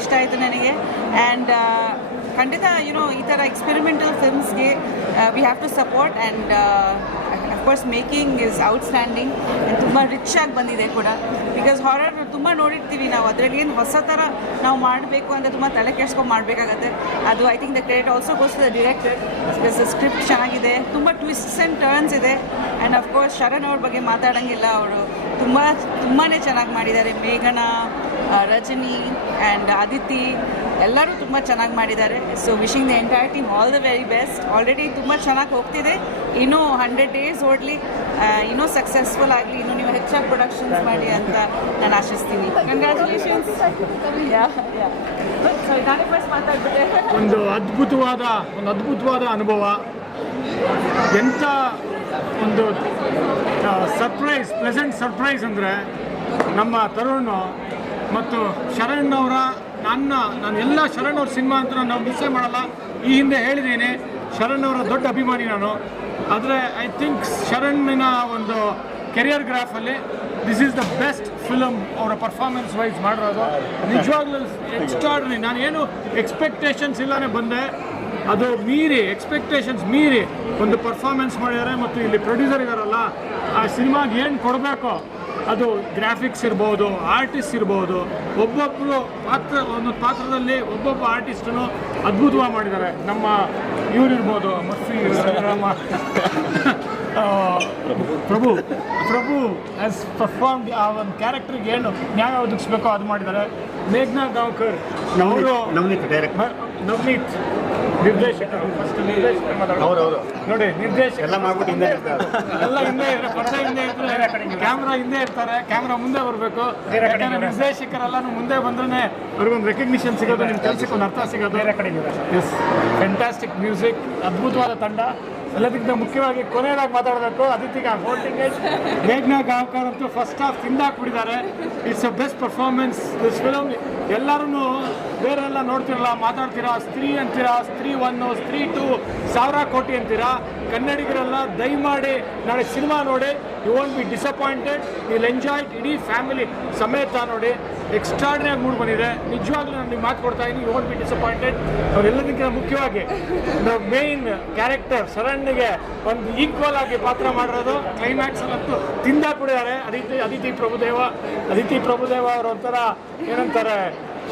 ಇಷ್ಟ ಆಯಿತು ನನಗೆ. ಆ್ಯಂಡ್ ಖಂಡಿತ ಈ ಥರ ಎಕ್ಸ್ಪೆರಿಮೆಂಟಲ್ ಫಿಲ್ಮ್ಸ್ಗೆ we have to support. And of course making is outstanding and ತುಂಬ ರಿಚ್ ಆಗಿ ಬಂದಿದೆ ಕೂಡ. ಬಿಕಾಸ್ ಹಾರರ್ ತುಂಬ ನೋಡಿರ್ತೀವಿ ನಾವು, ಅದರಲ್ಲಿ ಏನು ಹೊಸ ಥರ ನಾವು ಮಾಡಬೇಕು ಅಂತ ತುಂಬ ತಲೆ ಕೆಡ್ಸ್ಕೊಂಡು ಮಾಡಬೇಕಾಗತ್ತೆ. ಅದು I think the credit also goes to the director. Because script ಚೆನ್ನಾಗಿದೆ, ತುಂಬ ಟ್ವಿಸ್ಟ್ಸ್ ಆ್ಯಂಡ್ ಟರ್ನ್ಸ್ ಇದೆ. ಆ್ಯಂಡ್ ಅಫ್ಕೋರ್ಸ್ ಶರಣ್ ಅವ್ರ ಬಗ್ಗೆ ಮಾತಾಡೋಂಗಿಲ್ಲ, ಅವರು ತುಂಬಾ ಚೆನ್ನಾಗಿ ಮಾಡಿದ್ದಾರೆ. ಮೇಘನಾ, ರಜನಿ ಆ್ಯಂಡ್ ಅದಿತಿ ಎಲ್ಲರೂ ತುಂಬ ಚೆನ್ನಾಗಿ ಮಾಡಿದ್ದಾರೆ. So wishing the entire team all the very best. Already ತುಂಬ ಚೆನ್ನಾಗಿ ಹೋಗ್ತಿದೆ, ಇನ್ನೂ 100 days ಓಡಲಿ, ಇನ್ನೂ ಸಕ್ಸಸ್ಫುಲ್ ಆಗಲಿ, ಇನ್ನೂ ನೀವು ಹೆಚ್ಚಾಗಿ ಪ್ರೊಡಕ್ಷನ್ಸ್ ಮಾಡಿ ಅಂತ ನಾನು ಆಶಿಸ್ತೀನಿ. ಕಂಗ್ರ್ಯಾಚುಲೇಷನ್ಸ್. ನಾನೇ ಫಸ್ಟ್ ಮಾತಾಡ್ಬಿಟ್ಟೆ. ಒಂದು ಅದ್ಭುತವಾದ ಅನುಭವ. ಎಂಥ ಒಂದು ಪ್ಲೆಸೆಂಟ್ ಸರ್ಪ್ರೈಸ್ ಅಂದರೆ ನಮ್ಮ ತರುಣ್ ಮತ್ತು ಶರಣ್ ಅವರ ನಾನು ಎಲ್ಲ ಶರಣ್ ಅವ್ರ ಸಿನಿಮಾ ಅಂತ ನಾವು ಮಿಸ್ಸೇ ಮಾಡಲ್ಲ. ಈ ಹಿಂದೆ ಹೇಳಿದ್ದೀನಿ, ಶರಣ್ ಅವರ ದೊಡ್ಡ ಅಭಿಮಾನಿ ನಾನು. ಆದರೆ ಐ ಥಿಂಕ್ ಶರಣ್ನ ಒಂದು ಕೆರಿಯರ್ ಗ್ರಾಫಲ್ಲಿ this is the best film ಅವರ ಪರ್ಫಾರ್ಮೆನ್ಸ್ ವೈಸ್ ಮಾಡಿರೋದು. ನಿಜವಾಗ್ಲೂ ಎಕ್ಸ್ಟ್ರಾರ್ಡ್ನರಿ. ನಾನೇನು ಎಕ್ಸ್ಪೆಕ್ಟೇಷನ್ಸ್ ಇಲ್ಲೇ ಬಂದೆ, ಅದು ಎಕ್ಸ್ಪೆಕ್ಟೇಷನ್ಸ್ ಮೀರಿ ಒಂದು ಪರ್ಫಾರ್ಮೆನ್ಸ್ ಮಾಡಿದ್ದಾರೆ. ಮತ್ತು ಇಲ್ಲಿ ಪ್ರೊಡ್ಯೂಸರ್ ಇದ್ದಾರಲ್ಲ, ಆ ಸಿನಿಮಾಗೆ ಏನು ಕೊಡಬೇಕೋ ಅದು ಗ್ರಾಫಿಕ್ಸ್ ಇರ್ಬೋದು, ಆರ್ಟಿಸ್ಟ್ ಇರ್ಬೋದು, ಒಂದೊಂದು ಪಾತ್ರದಲ್ಲಿ ಒಬ್ಬೊಬ್ಬ ಆರ್ಟಿಸ್ಟನ್ನು ಅದ್ಭುತವಾಗಿ ಮಾಡಿದ್ದಾರೆ. ನಮ್ಮ ಇವರಿರ್ಬೋದು, ಮರ್ಫಿ, ಪ್ರಭು ಆಸ್ ಪರ್ಫಾರ್ಮ್ಡ್ ಆ ಒಂದು ಕ್ಯಾರೆಕ್ಟ್ರಿಗೆ ಏನು ನ್ಯಾಯ ಒದಗಿಸ್ಬೇಕೋ ಅದು ಮಾಡಿದ್ದಾರೆ. ಮೇಘನಾ ಗಾಂವ್ಕರ್ ಅವರು, ನವನೀತ್ ನಿರ್ದೇಶಕರು, ಫಸ್ಟ್ ನಿರ್ದೇಶಕರು ಮಾತಾಡೋದು ನೋಡಿ. ನಿರ್ದೇಶಕ ಎಲ್ಲ ಹಿಂದೆ ಇರ್ತಾರೆ, ಪರ್ದೆ ಹಿಂದೆ ಇರ್ತಾರೆ, ಕ್ಯಾಮ್ರಾ ಹಿಂದೆ ಇರ್ತಾರೆ, ಕ್ಯಾಮ್ರಾ ಮುಂದೆ ಬರಬೇಕು. ಯಾಕಂದರೆ ನಿರ್ದೇಶಕರೆಲ್ಲನೂ ಮುಂದೆ ಬಂದ್ರೆ ಅವ್ರಿಗೊಂದು ರೆಕಗ್ನಿಷನ್ ಸಿಗೋದು, ನಿಮ್ಮ ಕೆಲಸಕ್ಕೆ ಒಂದು ಅರ್ಥ ಸಿಗೋದು. ಎಸ್, ಫ್ಯಾಂಟಾಸ್ಟಿಕ್ ಮ್ಯೂಸಿಕ್, ಅದ್ಭುತವಾದ ತಂಡ. ಎಲ್ಲದಕ್ಕಿಂತ ಮುಖ್ಯವಾಗಿ ಕೊನೆಯದಾಗಿ ಮಾತಾಡಬೇಕು, ಅದಿತಿಗೆ ಹೋಲ್ಟಿಂಗೇಜ್. ಮೇಘನಾ ಗಾಂವ್ಕರ್ ಅಂತೂ ಫಸ್ಟ್ ಹಾಫ್ ತಿಂದಾಕ್ಬಿಟ್ಟಿದ್ದಾರೆ. It's a best performance this film. ಎಲ್ಲರೂ ಬೇರೆಲ್ಲ ನೋಡ್ತಿರಲ್ಲ, ಮಾತಾಡ್ತೀರಾ, ಸ್ತ್ರೀ ಅಂತೀರಾ, ಸ್ತ್ರೀ 1, ಸ್ತ್ರೀ 2, 1000 ಕೋಟಿ ಅಂತೀರಾ. ಕನ್ನಡಿಗರೆಲ್ಲ ದಯಮಾಡಿ ನಾಳೆ ಸಿನಿಮಾ ನೋಡಿ, you won't be disappointed, will enjoy it. ಇಡೀ ಫ್ಯಾಮಿಲಿ ಸಮೇತ ನೋಡಿ, ಎಕ್ಸ್ಟ್ರಾರ್ಡಿನರಿ ಮೂಡ್ ಬಂದಿದೆ. ನಿಜವಾಗ್ಲೂ ನಾನು ನಿಮ್ಗೆ ಮಾತು ಕೊಡ್ತಾ ಇದ್ದೀನಿ, ಯು ವೋಂಟ್ ಬಿ ಡಿಸಪಾಯಿಂಟೆಡ್. ಅವರೆಲ್ಲದಕ್ಕಿಂತ ಮುಖ್ಯವಾಗಿ ದ ಮೇನ್ ಕ್ಯಾರೆಕ್ಟರ್ ಶರಣ್ಗೆ ಒಂದು ಈಕ್ವಲ್ ಆಗಿ ಪಾತ್ರ ಮಾಡಿರೋದು. ಕ್ಲೈಮ್ಯಾಕ್ಸಲ್ಲಂತೂ ತಿಂದಾಕ್ಬಿಟ್ಟಿದ್ದಾರೆ ಅದಿತಿ ಪ್ರಭುದೇವ ಅವರು. ಒಂಥರ ಏನಂತಾರೆ,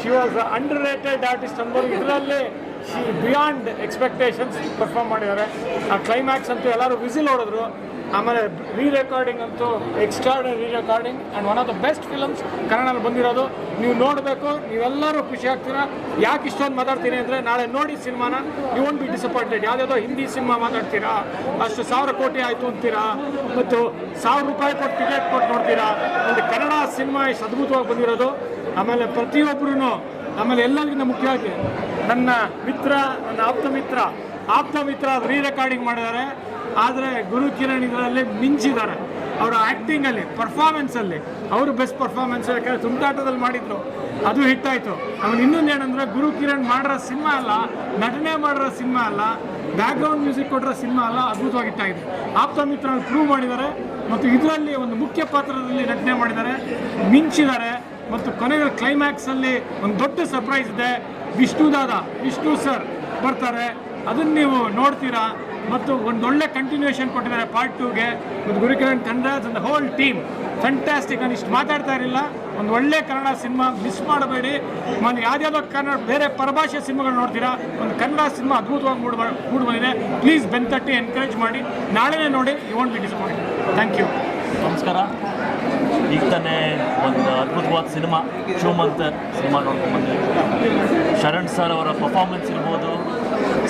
she was under rated artist ಅಂಬೋದು. ಇದರಲ್ಲಿ ಶಿ ಬಿಯಾಂಡ್ ಎಕ್ಸ್ಪೆಕ್ಟೇಷನ್ಸ್ ಪರ್ಫಾರ್ಮ್ ಮಾಡಿದ್ದಾರೆ. ಆ ಕ್ಲೈಮ್ಯಾಕ್ಸ್ ಅಂತೂ ಎಲ್ಲರೂ ವಿಸಿಲ್ ಹೊಡೆದ್ರು. ಆಮೇಲೆ ರೀರೆಕಾರ್ಡಿಂಗ್ ಅಂತೂ extraordinary re-recording and one of the best films ಕನ್ನಡದಲ್ಲಿ ಬಂದಿರೋದು. ನೀವು ನೋಡಬೇಕು, ನೀವೆಲ್ಲರೂ ಖುಷಿ ಆಗ್ತೀರಾ. ಯಾಕೆ ಇಷ್ಟೊಂದು ಮಾತಾಡ್ತೀನಿ ಅಂದರೆ, ನಾಳೆ ನೋಡಿ ಸಿನಿಮಾನ, ಯು ವೋಂಟ್ ಬಿ ಡಿಸಪಾಯಿಂಟೆಡ್. ಯಾವುದ್ಯಾವುದೋ ಹಿಂದಿ ಸಿನಿಮಾ ಮಾತಾಡ್ತೀರಾ, ಅಷ್ಟು 1000 ಕೋಟಿ ಆಯಿತು ಅಂತೀರಾ, ಮತ್ತು 1000 ರೂಪಾಯಿ ಕೊಟ್ಟು ಟಿಕೆಟ್ ಕೊಟ್ಟು ನೋಡ್ತೀರಾ. ಒಂದು ಕನ್ನಡ ಸಿನಿಮಾ ಇಷ್ಟು ಅದ್ಭುತವಾಗಿ ಬಂದಿರೋದು. ಆಮೇಲೆ ಪ್ರತಿಯೊಬ್ಬರೂ, ಆಮೇಲೆ ಎಲ್ಲರಿಗಿಂತ ಮುಖ್ಯವಾಗಿ ನನ್ನ ಆಪ್ತ ಮಿತ್ರ ರೀರೆಕಾರ್ಡಿಂಗ್ ಮಾಡಿದ್ದಾರೆ. ಆದರೆ ಗುರು ಕಿರಣ್ ಇದರಲ್ಲಿ ಮಿಂಚಿದ್ದಾರೆ. ಅವರ ಆ್ಯಕ್ಟಿಂಗಲ್ಲಿ, ಪರ್ಫಾರ್ಮೆನ್ಸಲ್ಲಿ ಅವರು ಬೆಸ್ಟ್ ಪರ್ಫಾರ್ಮೆನ್ಸ್. ಯಾಕಂದರೆ ತುಂಟಾಟದಲ್ಲಿ ಮಾಡಿದ್ರು, ಅದು ಹಿಟ್ಟಾಯಿತು. ಆಮೇಲೆ ಇನ್ನೊಂದು ಏನಂದರೆ, ಗುರು ಕಿರಣ್ ಮಾಡಿರೋ ಸಿನಿಮಾ ಅಲ್ಲ, ನಟನೆ ಮಾಡಿರೋ ಸಿನಿಮಾ ಅಲ್ಲ, ಬ್ಯಾಕ್ಗ್ರೌಂಡ್ ಮ್ಯೂಸಿಕ್ ಕೊಟ್ಟಿರೋ ಸಿನಿಮಾ ಅಲ್ಲ, ಅದ್ಭುತವಾಗಿ ಹಿಟ್ಟಾಗಿದೆ. ಆಪ್ತ ಮಿತ್ರ ಪ್ರೂವ್ ಮಾಡಿದ್ದಾರೆ. ಮತ್ತು ಇದರಲ್ಲಿ ಒಂದು ಮುಖ್ಯ ಪಾತ್ರದಲ್ಲಿ ನಟನೆ ಮಾಡಿದ್ದಾರೆ, ಮಿಂಚಿದ್ದಾರೆ. ಮತ್ತು ಕೊನೆಯ ಕ್ಲೈಮ್ಯಾಕ್ಸಲ್ಲಿ ಒಂದು ದೊಡ್ಡ ಸರ್ಪ್ರೈಸ್ ಇದೆ. ವಿಷ್ಣು ಸರ್ ಬರ್ತಾರೆ, ಅದನ್ನು ನೀವು ನೋಡ್ತೀರಾ. ಮತ್ತು ಒಂದೊಳ್ಳೆ ಕಂಟಿನ್ಯೂಷನ್ ಕೊಟ್ಟಿದ್ದಾರೆ ಪಾರ್ಟ್ 2ಗೆ. ಮತ್ತು Gurukiran Kandraj and whole team fantastic. ನಾನು ಇಷ್ಟು ಮಾತಾಡ್ತಾ ಇರಲಿಲ್ಲ. ಒಂದು ಒಳ್ಳೆ ಕನ್ನಡ ಸಿನಿಮಾ ಮಿಸ್ ಮಾಡಬೇಡಿ. ಯಾವುದ್ಯಾವುದೋ ಕನ್ನಡ ಬೇರೆ ಪರಭಾಷೆ ಸಿನಿಮಾಗಳು ನೋಡ್ತೀರಾ, ಒಂದು ಕನ್ನಡ ಸಿನಿಮಾ ಅದ್ಭುತವಾಗಿ ಮೂಡ್ ಬಂದಿದೆ. ಪ್ಲೀಸ್ ಬೆನ್ತಟ್ಟಿ ಎನ್ಕರೇಜ್ ಮಾಡಿ, ನಾಳೆನೇ ನೋಡಿ, you won't be disappointed. Thank you. ನಮಸ್ಕಾರ. ಈಗ ತಾನೇ ಒಂದು ಅದ್ಭುತವಾದ ಸಿನಿಮಾ ಶಿವಮಂತ ಸಿನಿಮಾ ನೋಡ್ಕೊಂಡ್ಬಂದ್ವಿ. ಶರಣ್ ಸರ್ ಅವರ ಪರ್ಫಾರ್ಮೆನ್ಸ್ ಇರ್ಬೋದು,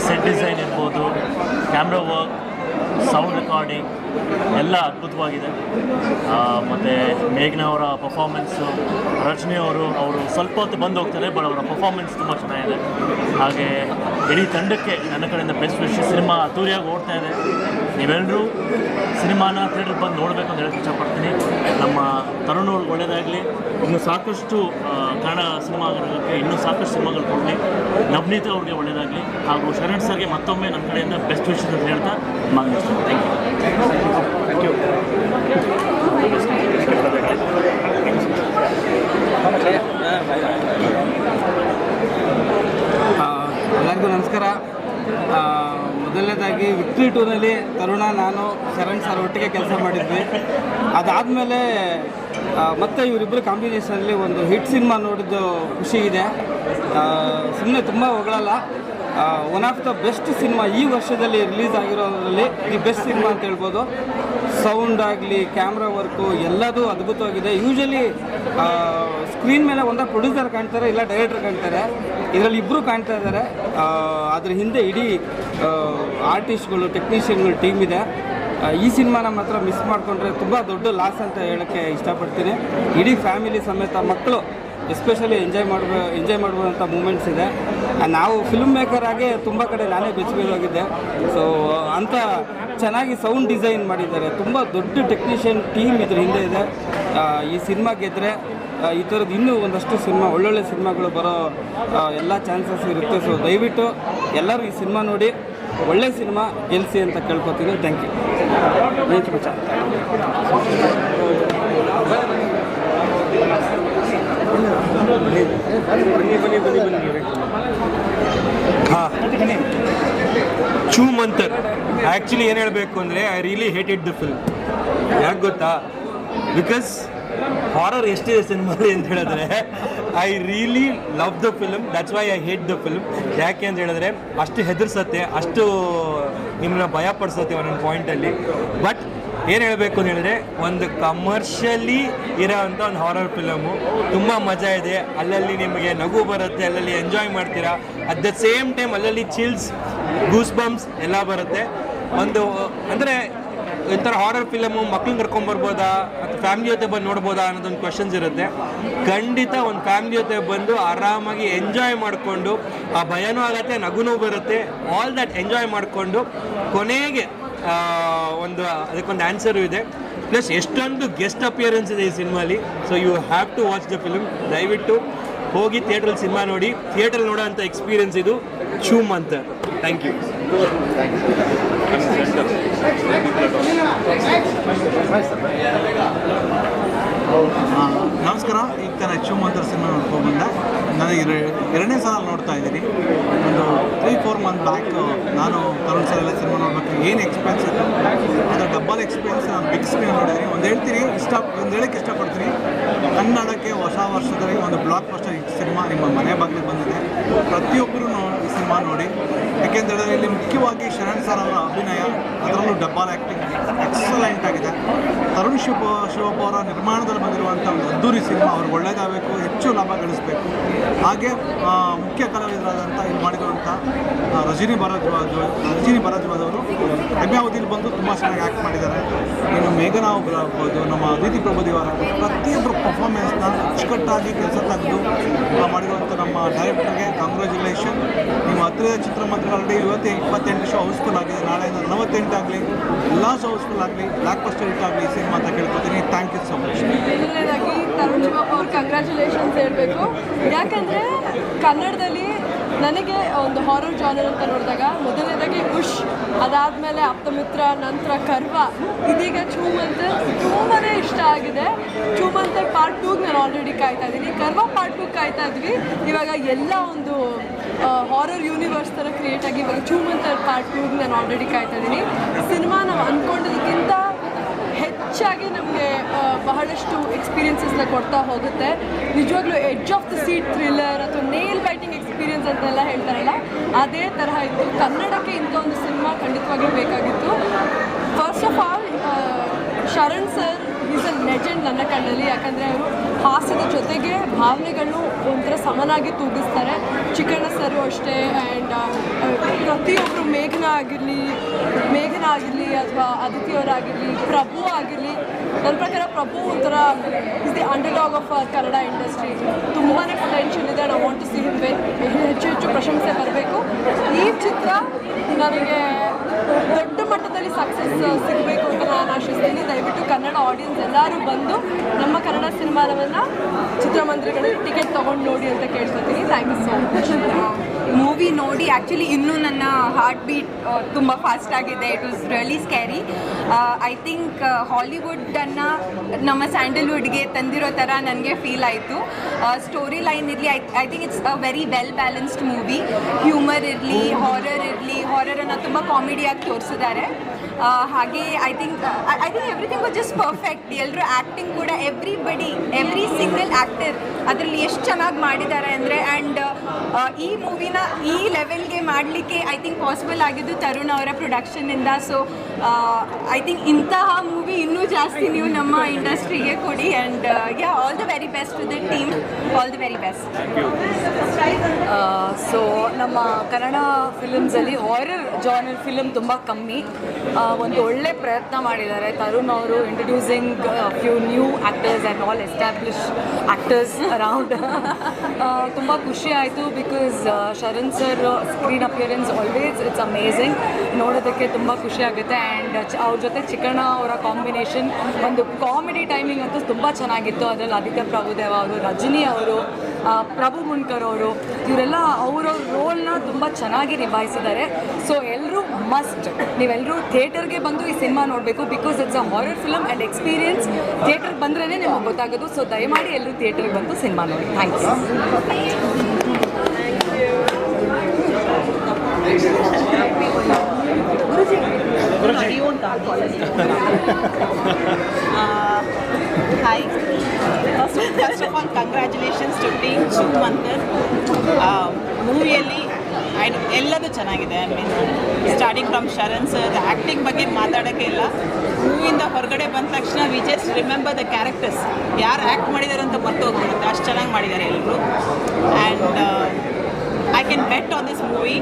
ಸೆಟ್ ಡಿಸೈನ್ ಇರ್ಬೋದು, ಕ್ಯಾಮ್ರಾ ವರ್ಕ್, ಸೌಂಡ್ ರೆಕಾರ್ಡಿಂಗ್ ಎಲ್ಲ ಅದ್ಭುತವಾಗಿದೆ. ಮತ್ತು ಮೇಘನಾ ಅವರ ಪರ್ಫಾರ್ಮೆನ್ಸು, ರಚನೆ ಅವರು ಸ್ವಲ್ಪ ಹೊತ್ತು ಬಂದು ಹೋಗ್ತಾರೆ, ಬಟ್ ಅವರ ಪರ್ಫಾರ್ಮೆನ್ಸ್ ತುಂಬ ಚೆನ್ನಾಗಿದೆ. ಹಾಗೆ ಇಡೀ ತಂಡಕ್ಕೆ ನನ್ನ ಕಡೆಯಿಂದ ಬೆಸ್ಟ್ ವಿಶ್. ಸಿನಿಮಾ ಅದ್ದೂರಿಯಾಗಿ ಓಡ್ತಾ ಇದೆ. ನೀವೆಲ್ಲರೂ ಸಿನಿಮಾನ ಥಿಯೇಟ್ರಿಗೆ ಬಂದು ನೋಡಬೇಕು ಅಂತ ಹೇಳಕ್ಕೆ ಇಷ್ಟಪಡ್ತೀನಿ. ನಮ್ಮ ತರುಣ್ ಅವ್ರಿಗೆ ಒಳ್ಳೆಯದಾಗಲಿ, ಇನ್ನೂ ಸಾಕಷ್ಟು ಕನ್ನಡ ಸಿನಿಮಾಗಳಿಗೆ ಇನ್ನೂ ಸಾಕಷ್ಟು ಸಿನಿಮಾಗಳು ಕೊಡಲಿ. ನವನೀತ್ ಅವ್ರಿಗೆ ಒಳ್ಳೆಯದಾಗಲಿ, ಹಾಗೂ ಶರಣ್ ಸರ್ಗೆ ಮತ್ತೊಮ್ಮೆ ನನ್ನ ಕಡೆಯಿಂದ ಬೆಸ್ಟ್ ವಿಶಸ್ ಅಂತ ಹೇಳ್ತಾ ಮಾತನಾಡ್ತೀನಿ. Thank you. Thank you. ಮೊದಲನೇದಾಗಿ ವಿಕ್ಟ್ರಿ 2ನಲ್ಲಿ ತರುಣ, ನಾನು, ಶರಣ್ ಸರ್ ಒಟ್ಟಿಗೆ ಕೆಲಸ ಮಾಡಿದ್ವಿ. ಅದಾದಮೇಲೆ ಮತ್ತೆ ಇವರಿಬ್ಬರು ಕಾಂಬಿನೇಷನಲ್ಲಿ ಒಂದು ಹಿಟ್ ಸಿನಿಮಾ ನೋಡಿದ್ದು ಖುಷಿ ಇದೆ. ಸುಮ್ಮನೆ ತುಂಬ ಹೊಗಳಲ್ಲ, one of the best cinema ಈ ವರ್ಷದಲ್ಲಿ ರಿಲೀಸ್ ಆಗಿರೋದ್ರಲ್ಲಿ ದಿ ಬೆಸ್ಟ್ ಸಿನಿಮಾ ಅಂತ ಹೇಳ್ಬೋದು. ಸೌಂಡ್ ಆಗಲಿ, ಕ್ಯಾಮ್ರಾ ವರ್ಕು ಎಲ್ಲದೂ ಅದ್ಭುತವಾಗಿದೆ. ಯೂಶಲಿ ಸ್ಕ್ರೀನ್ ಮೇಲೆ ಒಂದ ಪ್ರೊಡ್ಯೂಸರ್ ಕಾಣ್ತಾರೆ, ಇಲ್ಲ ಡೈರೆಕ್ಟರ್ ಕಾಣ್ತಾರೆ. ಇದರಲ್ಲಿ ಇಬ್ಬರು ಕಾಣ್ತಾ ಇದ್ದಾರೆ. ಅದ್ರ ಹಿಂದೆ ಇಡೀ ಆರ್ಟಿಸ್ಟ್ಗಳು, ಟೆಕ್ನಿಷಿಯನ್ಗಳು ಟೀಮ್ ಇದೆ. ಈ ಸಿನಿಮಾನ ಮಾತ್ರ ಮಿಸ್ ಮಾಡಿಕೊಂಡ್ರೆ ತುಂಬ ದೊಡ್ಡ ಲಾಸ್ ಅಂತ ಹೇಳೋಕ್ಕೆ ಇಷ್ಟಪಡ್ತೀನಿ. ಇಡೀ ಫ್ಯಾಮಿಲಿ ಸಮೇತ ಮಕ್ಕಳು ಎಸ್ಪೆಷಲಿ ಎಂಜಾಯ್ ಮಾಡ್ಬೋದಂಥ ಮೂಮೆಂಟ್ಸ್ ಇದೆ. ನಾವು ಫಿಲ್ಮ್ ಮೇಕರ್ ಆಗಿ ತುಂಬ ಕಡೆ ನಾನೇ ಬೆಚ್ಚಬೇಕಿದ್ದೆ. ಸೊ ಅಂಥ ಚೆನ್ನಾಗಿ ಸೌಂಡ್ ಡಿಸೈನ್ ಮಾಡಿದ್ದಾರೆ. ತುಂಬ ದೊಡ್ಡ ಟೆಕ್ನಿಷಿಯನ್ ಟೀಮ್ ಇದ್ರ ಹಿಂದೆ ಇದೆ. ಈ ಸಿನಿಮಾ ಗೆದ್ದರೆ ಈ ಥರದ್ದು ಇನ್ನೂ ಒಂದಷ್ಟು ಸಿನಿಮಾ, ಒಳ್ಳೊಳ್ಳೆ ಸಿನಿಮಾಗಳು ಬರೋ ಎಲ್ಲ ಚಾನ್ಸಸ್ ಇರುತ್ತೆ. ಸೊ ದಯವಿಟ್ಟು ಎಲ್ಲರೂ ಈ ಸಿನಿಮಾ ನೋಡಿ ಒಳ್ಳೆ ಸಿನಿಮಾ ಗೆಲ್ಲಿಸಿ ಅಂತ ಕೇಳ್ಕೊತೀನಿ. Thank you. Choo Mantar actually ಏನು ಹೇಳಬೇಕು ಅಂದರೆ I really hated the film. ಯಾಕೆ ಗೊತ್ತಾ? ಬಿಕಾಸ್ ಹಾರರ್ ಎಷ್ಟಿದೆ ಸಿನಿಮಾಲಿ ಅಂತ ಹೇಳಿದ್ರೆ I really love the film, that's why I hate the film. ಯಾಕೆ ಅಂತ ಹೇಳಿದ್ರೆ ಅಷ್ಟು ಹೆದರ್ಸತ್ತೆ, ಅಷ್ಟು ನಿಮ್ಮನ್ನ ಭಯಪಡಿಸುತ್ತೆ ಒಂದೊಂದು ಪಾಯಿಂಟಲ್ಲಿ. ಬಟ್ ಏನು ಹೇಳಬೇಕು ಅಂತ ಹೇಳಿದ್ರೆ ಒಂದು ಕಮರ್ಷಿಯಲಿ ಇರೋವಂಥ ಒಂದು ಹಾರರ್ ಫಿಲಮು. ತುಂಬ ಮಜಾ ಇದೆ, ಅಲ್ಲಲ್ಲಿ ನಿಮಗೆ ನಗು ಬರುತ್ತೆ, ಅಲ್ಲಲ್ಲಿ ಎಂಜಾಯ್ ಮಾಡ್ತೀರಾ. ಅಟ್ ದ ಸೇಮ್ ಟೈಮ್ ಅಲ್ಲಲ್ಲಿ ಚಿಲ್ಸ್, ಗೂಸ್ ಬಂಪ್ಸ್ ಎಲ್ಲ ಬರುತ್ತೆ. ಒಂದು ಅಂದರೆ ಒಂಥರ ಹಾರರ್ ಫಿಲಮು ಮಕ್ಳನ್ನ ಕರ್ಕೊಂಬರ್ಬೋದಾ ಅಥವಾ ಫ್ಯಾಮಿಲಿ ಜೊತೆ ಬಂದು ನೋಡ್ಬೋದಾ ಅನ್ನೋದೊಂದು ಕ್ವಶನ್ಸ್ ಇರುತ್ತೆ. ಖಂಡಿತ ಒಂದು ಫ್ಯಾಮಿಲಿ ಜೊತೆ ಬಂದು ಆರಾಮಾಗಿ ಎಂಜಾಯ್ ಮಾಡಿಕೊಂಡು, ಆ ಭಯನೂ ಆಗುತ್ತೆ, ನಗುನೂ ಬರುತ್ತೆ, ಆಲ್ ದ್ಯಾಟ್ ಎಂಜಾಯ್ ಮಾಡಿಕೊಂಡು ಕೊನೆಗೆ ಅದಕ್ಕೊಂದು ಆನ್ಸರು ಇದೆ. ಪ್ಲಸ್ ಎಷ್ಟೊಂದು ಗೆಸ್ಟ್ ಅಪಿಯರೆನ್ಸ್ ಇದೆ ಈ ಸಿನಿಮಾಲಿ. So you have to watch the film. ದಯವಿಟ್ಟು ಹೋಗಿ ಥಿಯೇಟ್ರಲ್ಲಿ ಸಿನಿಮಾ ನೋಡಿ. ಥಿಯೇಟ್ರಲ್ಲಿ ನೋಡೋ ಅಂಥ ಎಕ್ಸ್ಪೀರಿಯನ್ಸ್ ಇದು ಚೂಮ್ ಅಂತ. Thank you. ನಮಸ್ಕಾರ. ಈಗ ತಾನೇ ಚೂಮ್ ಅಂತ ಸಿನಿಮಾ ನೋಡ್ಕೊಂಡು ಬಂದೆ. ನನಗೆ ಎರಡನೇ ಸಲ ನೋಡ್ತಾ ಇದ್ದೀನಿ. ಒಂದು 3-4 ಮಂತ್ ಬ್ಯಾಕ್ ನಾನು ತರುಣ್ ಸರ್ ಎಲ್ಲ ಸಿನಿಮಾ ನೋಡ್ಬೇಕು ಏನು ಎಕ್ಸ್ಪೀರಿಯನ್ಸ್ ಇತ್ತು, ಅದರ ಡಬ್ಬಲ್ ಎಕ್ಸ್ಪೀರಿಯನ್ಸ್ ನಾನು ಬಿಗ್ ಸ್ಕ್ರೀನ್ ನೋಡಿದ್ದೀನಿ. ಒಂದು ಹೇಳಕ್ಕೆ ಇಷ್ಟಪಡ್ತೀನಿ, ಕನ್ನಡಕ್ಕೆ ಹೊಸ ವರ್ಷದಲ್ಲಿ ಒಂದು ಬ್ಲಾಕ್ ಬಸ್ಟರ್ ಸಿನಿಮಾ ನಿಮ್ಮ ಮನೆ ಬಾಗಿಲಿಗೆ ಬಂದಿದೆ. ಪ್ರತಿಯೊಬ್ಬರೂ ಈ ಸಿನಿಮಾ ನೋಡಿ. ಯಾಕೆಂತೇಳಿದ್ರೆ ಇಲ್ಲಿ ಮುಖ್ಯವಾಗಿ ಶರಣ್ ಸರ್ ಅವರ ಅಭಿನಯ, ಅದರಲ್ಲೂ ಡಬ್ಬಲ್ ಆ್ಯಕ್ಟಿಂಗ್ ಎಕ್ಸಲೆಂಟ್ ಆಗಿದೆ. ತರುಣ್ ಶಿವಪ್ಪ ಅವರ ನಿರ್ಮಾಣದಲ್ಲಿ ಬಂದಿರುವಂಥ ಒಂದು ಅದ್ದೂರಿ ಸಿನಿಮಾ. ಅವ್ರಿಗೆ ಒಳ್ಳೆಯದಾಗಬೇಕು, ಹೆಚ್ಚು ಲಾಭ ಗಳಿಸಬೇಕು. ಹಾಗೆ ಮುಖ್ಯ ಕಲಾವಿದರಾದಂಥ ಇಲ್ಲಿ ಮಾಡಿರುವಂಥ ರಜನಿ ಭರದ್ವಾಜ್ ಅವರು ಹೆಮ್ಯಾವಧಿಯಲ್ಲಿ ಬಂದು ತುಂಬ ಚೆನ್ನಾಗಿ ಆ್ಯಕ್ಟ್ ಮಾಡಿದ್ದಾರೆ. ಇನ್ನು ಮೇಘನಾ ಒಬ್ಬರು ಆಗ್ಬೋದು, ನಮ್ಮ ಅದಿತಿ ಪ್ರಭುದೇವರ ಪ್ರತಿಯೊಬ್ಬರು ಪರ್ಫಾರ್ಮೆನ್ಸ್ನ ಅಚ್ಚುಕಟ್ಟಾಗಿ ಕೆಲಸ ತೆಗೆದು ಮಾಡಿರುವಂಥ ನಮ್ಮ ಡೈರೆಕ್ಟರ್ಗೆ ಕಾಂಗ್ರ್ಯಾಚುಲೇಷನ್. ನಿಮ್ಮ ಹತ್ತಿರದ ಚಿತ್ರಮಂದಿರ ಆಲ್ರೆಡಿ 28 ಶೋ ಹೌಸ್ಫುಲ್ ಆಗಿದೆ. ನಾಳೆಯಿಂದ 48 ಆಗಲಿ, ಎಲ್ಲ ಶೋ ಹೌಸ್ಫುಲ್ ಆಗಲಿ, ಬ್ಲಾಕ್ ಬಸ್ಟರ್ ಹಿಟ್ ಆಗಲಿ ಈ ಸಿನಿಮಾ ಅಂತ ಕೇಳ್ಕೊತೀನಿ. Thank you so much. ಮೊದಲನೇದಾಗಿ ತರುಣ್ ಶಿವಪ್ಪ ಅವ್ರಿಗೆ ಕಂಗ್ರ್ಯಾಚುಲೇಷನ್ಸ್ ಹೇಳಬೇಕು. ಯಾಕಂದರೆ ಕನ್ನಡದಲ್ಲಿ ನನಗೆ ಒಂದು ಹಾರರ್ ಜಾನರ್ ಅಂತ ನೋಡಿದಾಗ ಮೊದಲನೇದಾಗಿ ಉಶ್, ಅದಾದಮೇಲೆ ಆಪ್ತಮಿತ್ರ, ನಂತರ ಕರ್ವ, ಇದೀಗ ಚೂಮಂತರ್ ತುಂಬಾ ಇಷ್ಟ ಆಗಿದೆ. ಚೂಮಂತರ್ ಪಾರ್ಟ್ 2ಗೆ ನಾನು ಆಲ್ರೆಡಿ ಕಾಯ್ತಾ ಇದ್ದೀನಿ. ಕರ್ವ ಪಾರ್ಟ್ 2 ಕಾಯ್ತಾ ಇದ್ವಿ. ಇವಾಗ ಎಲ್ಲ ಒಂದು ಹಾರರ್ ಯೂನಿವರ್ಸ್ ಥರ ಕ್ರಿಯೇಟ್ ಆಗಿ ಇವಾಗ ಚೂಮಂತರ್ ಪಾರ್ಟ್ 2ಗೆ ನಾನು ಆಲ್ರೆಡಿ ಕಾಯ್ತಾ ಇದ್ದೀನಿ. ಸಿನಿಮಾ ನಾವು ಅಂದ್ಕೊಂಡಿದ್ದಕ್ಕಿಂತ ಹೆಚ್ಚಾಗಿ ನಮಗೆ ಬಹಳಷ್ಟು ಎಕ್ಸ್ಪೀರಿಯನ್ಸಸ್ನ ಕೊಡ್ತಾ ಹೋಗುತ್ತೆ. ನಿಜವಾಗ್ಲೂ edge of the seat thriller ಅಥವಾ ನೇಲ್ ಬೈಟಿಂಗ್ ಎಕ್ಸ್ಪೀರಿಯನ್ಸ್ ಅಂತೆಲ್ಲ ಹೇಳ್ತಾರಲ್ಲ, ಅದೇ ತರಹ ಇತ್ತು. ಕನ್ನಡಕ್ಕೆ ಇಂಥ ಒಂದು ಸಿನಿಮಾ ಖಂಡಿತವಾಗಿ ಬೇಕಾಗಿತ್ತು. First of all Sharan sir is a legend ನನ್ನ ಕಣ್ಣಲ್ಲಿ. ಯಾಕಂದರೆ ಅವರು ಹಾಸ್ಯದ ಜೊತೆಗೆ ಭಾವನೆಗಳನ್ನು ಒಂಥರ ಸಮನಾಗಿ ತೂಗಿಸ್ತಾರೆ. ಚಿಕ್ಕಣ್ಣ ಸರು ಅಷ್ಟೇ. ಆ್ಯಂಡ್ ಪ್ರತಿಯೊಬ್ಬರು ಮೇಘನಾ ಆಗಿರಲಿ ಅಥವಾ ಅದಿತಿಯವರಾಗಿರಲಿ, ಪ್ರಭು ಆಗಿರಲಿ, ನನ್ನ ಪ್ರಕಾರ ಪ್ರಭು ಒಂಥರ is the under dog of Kannada industry. ತುಂಬಾ ಪೊಟೆನ್ಷಿಯಲ್ ಇದೆ. ನಾವು ವಾಂಟ್ ಟು ಸಿ ಹಿಮ್ ಹೆಚ್ಚು ಪ್ರಶಂಸೆ ಬರಬೇಕು. ಈ ಚಿತ್ರ ನನಗೆ ದೊಡ್ಡ ಮಟ್ಟದಲ್ಲಿ ಸಕ್ಸಸ್ ಸಿಗಬೇಕು ಅಂತ ನಾನು ಆಶಿಸ್ತೀನಿ. ದಯವಿಟ್ಟು ಕನ್ನಡ ಆಡಿಯನ್ಸ್ ಎಲ್ಲರೂ ಬಂದು ನಮ್ಮ ಕನ್ನಡ ಸಿನಿಮಾವನ್ನು ಚಿತ್ರಮಂದಿರಗಳಲ್ಲಿ ಟಿಕೆಟ್ ತೊಗೊಂಡು ನೋಡಿ ಅಂತ ಕೇಳ್ಕೊತೀನಿ. Thank you so much. Movie ನೋಡಿ ಆ್ಯಕ್ಚುಲಿ ಇನ್ನೂ ನನ್ನ ಹಾರ್ಟ್ ಬೀಟ್ ತುಂಬ ಫಾಸ್ಟ್ ಆಗಿದೆ. It was really scary. I think ಹಾಲಿವುಡ್ಡನ್ನು ನಮ್ಮ ಸ್ಯಾಂಡಲ್ವುಡ್ಗೆ ತಂದಿರೋ ಥರ ನನಗೆ ಫೀಲ್ ಆಯಿತು. ಸ್ಟೋರಿ ಲೈನ್ ಇರಲಿ, I think it's a very well balanced movie. Humour ಇರಲಿ, ಹಾರರನ್ನು ತುಂಬ ಕಾಮಿಡಿಯಾಗಿ ತೋರಿಸಿದ್ದಾರೆ. ಹಾಗೆ I think everything was just perfect. ಎಲ್ಲರೂ ಆ್ಯಕ್ಟಿಂಗ್ ಕೂಡ ಎವ್ರಿ ಸಿಂಗಲ್ ಆ್ಯಕ್ಟರ್ ಅದರಲ್ಲಿ ಎಷ್ಟು ಚೆನ್ನಾಗಿ ಮಾಡಿದ್ದಾರೆ ಅಂದರೆ, ಆ್ಯಂಡ್ ಈ ಮೂವಿನ ಈ ಲೆವೆಲ್ಗೆ ಮಾಡಲಿಕ್ಕೆ ಐ ಥಿಂಕ್ ಪಾಸಿಬಲ್ ಆಗಿದ್ದು ತರುಣ್ ಅವರ ಪ್ರೊಡಕ್ಷನ್ನಿಂದ. ಸೊ ಐ ಥಿಂಕ್ ಇಂತಹ ಮೂವಿ ಇನ್ನೂ ಜಾಸ್ತಿ ನೀವು ನಮ್ಮ ಇಂಡಸ್ಟ್ರಿಗೆ ಕೊಡಿ. And all the very best to the team, all the very best. So ನಮ್ಮ ಕನ್ನಡ ಫಿಲಮ್ಸಲ್ಲಿ ಹಾರರ್ ಜಾನರ್ ಫಿಲಮ್ ತುಂಬ ಕಮ್ಮಿ. ಒಂದು ಒಳ್ಳೆ ಪ್ರಯತ್ನ ಮಾಡಿದ್ದಾರೆ ತರುಣ್ ಅವರು, introducing few new actors and all establish actors around. ತುಂಬ ಖುಷಿ ಆಯಿತು because Sharan sir screen appearance always it's amazing. ನೋಡೋದಕ್ಕೆ ತುಂಬ ಖುಷಿ ಆಗುತ್ತೆ. ಆ್ಯಂಡ್ ಅವ್ರ ಜೊತೆ ಚಿಕ್ಕಣ್ಣ ಅವರ ಕಾಂಬಿನೇಷನ್, ಒಂದು ಕಾಮಿಡಿ ಟೈಮಿಂಗ್ ಅಂತೂ ತುಂಬ ಚೆನ್ನಾಗಿತ್ತು. ಅದರಲ್ಲಿ ಆದಿತ್ಯ ಪ್ರಭುದೇವ ಅವರು, ರಜನಿ ಅವರು, ಪ್ರಭು ಮುನ್ಕರ್ ಅವರು, ಇವರೆಲ್ಲ ಅವರವ್ರ ರೋಲ್ನ ತುಂಬ ಚೆನ್ನಾಗಿ ನಿಭಾಯಿಸಿದ್ದಾರೆ. ಸೊ ಎಲ್ಲರೂ ಮಸ್ಟ್, ನೀವೆಲ್ಲರೂ ಥಿಯೇಟರ್ಗೆ ಬಂದು ಈ ಸಿನಿಮಾ ನೋಡಬೇಕು. Because it's a horror film and experience ಥಿಯೇಟರ್ಗೆ ಬಂದ್ರೇ ನಿಮಗೆ ಗೊತ್ತಾಗೋದು. ಸೊ ದಯಮಾಡಿ ಎಲ್ಲರೂ ಥಿಯೇಟರ್ಗೆ ಬಂದು ಸಿನಿಮಾ ನೋಡಿ. Thank you. Hi. First of all, congratulations to team Chumantar. ಮೂವಿಯಲ್ಲಿ ಎಲ್ಲದೂ ಚೆನ್ನಾಗಿದೆ. I mean starting from Sharan sir acting ಬಗ್ಗೆ ಮಾತಾಡೋಕ್ಕೆ ಇಲ್ಲ. ಮೂವಿಯಿಂದ ಹೊರಗಡೆ ಬಂದ ತಕ್ಷಣ we just remember the characters, ಯಾರು ಆ್ಯಕ್ಟ್ ಮಾಡಿದ್ದಾರೆ ಅಂತ ಮರ್ತು ಹೋಗ್ಬಿಡುತ್ತೆ, ಅಷ್ಟು ಚೆನ್ನಾಗಿ ಮಾಡಿದ್ದಾರೆ ಎಲ್ಲರೂ. And I can bet on this movie.